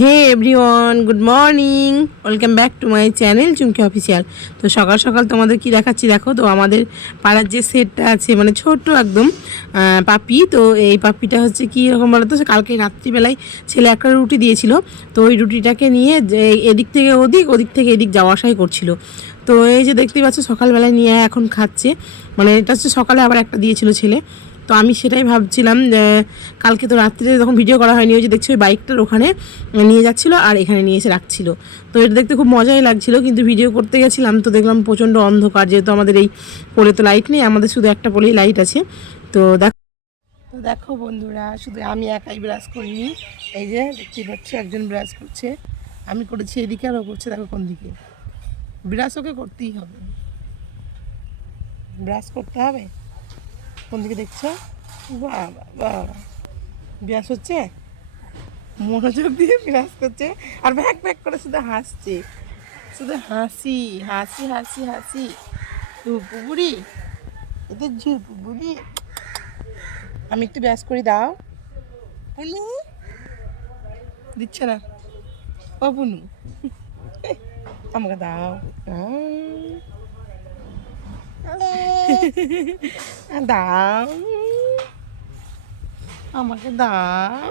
Hey everyone, good morning, welcome back to my channel Chumki official. তো সকাল সকাল তোমাদের কি দেখাচ্ছি দেখো। তো আমাদের পাড়ার যে সেটটা আছে, মানে ছোট্ট একদম পাপি, তো এই পাপিটা হচ্ছে কী রকম বলো তো, কালকে রাত্রিবেলায় ছেলে একটা রুটি দিয়েছিল। তো ওই রুটিটাকে নিয়ে যে এদিক থেকে ওদিক, ওদিক থেকে এদিক যাওয়া আসাই করছিল। তো এই যে দেখতেই পাচ্ছ সকালবেলায় নিয়ে এখন খাচ্ছে, মানে এটা হচ্ছে সকালে আবার একটা দিয়েছিল ছেলে। তো আমি সেটাই ভাবছিলাম যে কালকে তো রাত্রিতে যখন ভিডিও করা হয়নি, ওই যে দেখছি ওই বাইকটার ওখানে নিয়ে যাচ্ছিলো আর এখানে নিয়ে এসে রাখছিল। তো এটা দেখতে খুব মজাই লাগছিল, কিন্তু ভিডিও করতে গেছিলাম তো দেখলাম প্রচণ্ড অন্ধকার, যেহেতু আমাদের এই পোলে তো লাইট নেই, আমাদের শুধু একটা পোলেই লাইট আছে। তো দেখো বন্ধুরা, শুধু আমি একাই ব্রাশ করিনি, এই যে দেখতেই পাচ্ছ একজন ব্রাশ করছে, আমি করেছি এদিকে আর ও করছে দেখো কোন দিকে। ব্রাশ ওকে করতেই হবে, ব্রাশ করতে হবে। কোন দিকে দেখছো? বাহ বাহ, ব্রাশ হচ্ছে, মনোযোগ দিয়ে বিরাজ করছে আর ভ্যাক ভ্যাক করে শুধু হাসছে, শুধু হাসি হাসি হাসি হাসি। পুকুরি, এদের ঝুল পুকুরি। আমি একটু ব্যাস করে দাও পুনু, দিচ্ছে না ও পুনু, আমাকে দাও দাও, আমাকে দাও।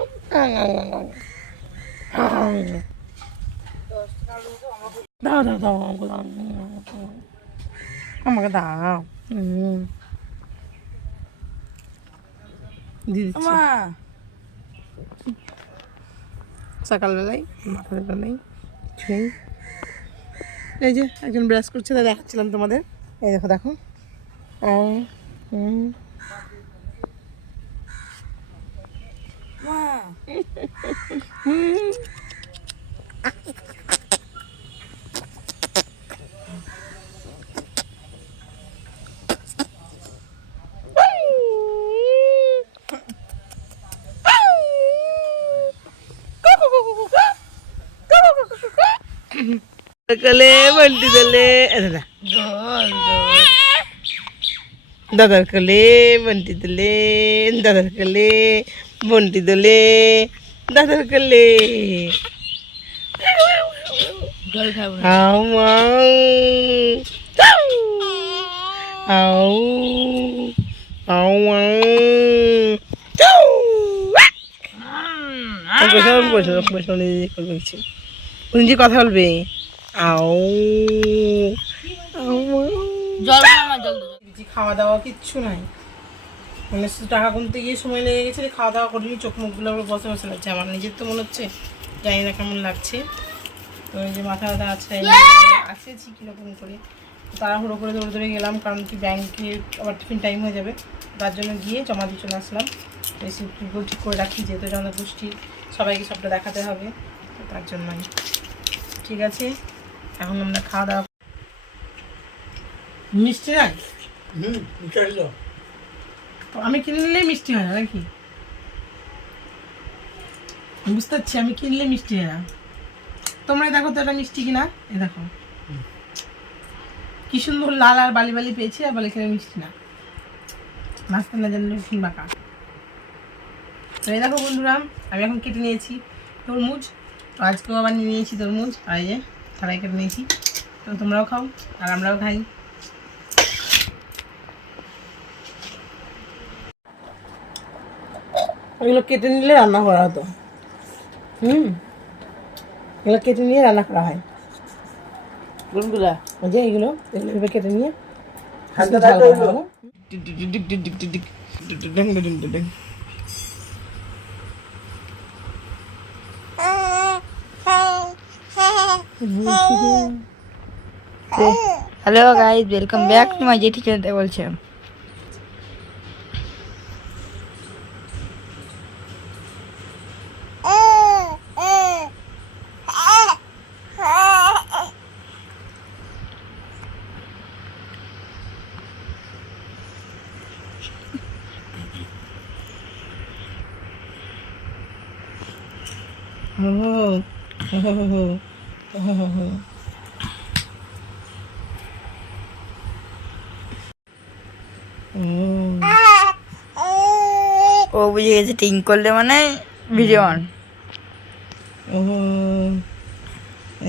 দাও দাও দাও, আমাকে দাও, আমাকে দাও। দিচ্ছি সকালবেলায়, মাথার বেলায় কিছু নেই। এই যে একজন ব্রাশ করছে, তাই দেখাচ্ছিলাম তোমাদের। এই দেখো দেখো, কলে বন্টি দলে দাদার কলে বন্টি দলে, দাদার কলে বন্টি দলে, দাদার কলে আও আও আও যে কথা বলবে। আও খাওয়া দাওয়া কিচ্ছু নাই, মানে শুধু টাকা গুনতে গিয়ে সময় লেগে গেছে, খাওয়া দাওয়া করিনি, চোখ মুখগুলো বসে বসে লাগছে। আমার নিজের তো মনে হচ্ছে, জানি না কেমন লাগছে। তো এই যে মাথা ব্যথা আছে কীরকম করে, তাড়াহুড়ো করে দৌড়ে দৌড়ে গেলাম, কারণ কি ব্যাংকে আবার টিফিন টাইম হয়ে যাবে, তার জন্য গিয়ে জমা দিয়ে চলে আসলাম। রিসিপ্টগুলো ঠিক করে রাখি, যেহেতু আমাদের গোষ্ঠীর সবাইকে সবটা দেখাতে হবে, তো তার জন্যই। ঠিক আছে, এখন আমরা খাওয়া দাওয়া। মিষ্টি নাই? আমি কিনলে মিষ্টি হয় না নাকি? বুঝতে পারছি, আমি কিনলে মিষ্টি হয় না। তোমরাই দেখো তো এটা মিষ্টি কিনা, এ দেখো কি সুন্দর লাল আর বালি বালি পেয়েছি, আর বলে এখানে মিষ্টি না, মাঝখানে না জানলে ফিন বাঁকা। তো এই দেখো বন্ধুরা, আমি এখন কেটে নিয়েছি তরমুজ, তো আজকেও আবার নিয়ে নিয়েছি তরমুজ, আর এই যে থালায় কেটে নিয়েছি। তো তোমরাও খাও আর আমরাও খাই। এগুলো কেটে নিলে রান্না করা হতো, এগুলো কেটে নিয়ে রান্না করা হয়। কোনগুলা? ওই যে এগুলো এভাবে কেটে নিয়ে hello guys, welcome back to my জেঠি চ্যানেল। বলছে ও বুঝে গেছে, টিং করলে মানে ভিডিও অন। ও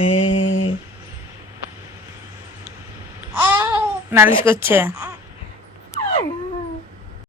এ নালিশ করছে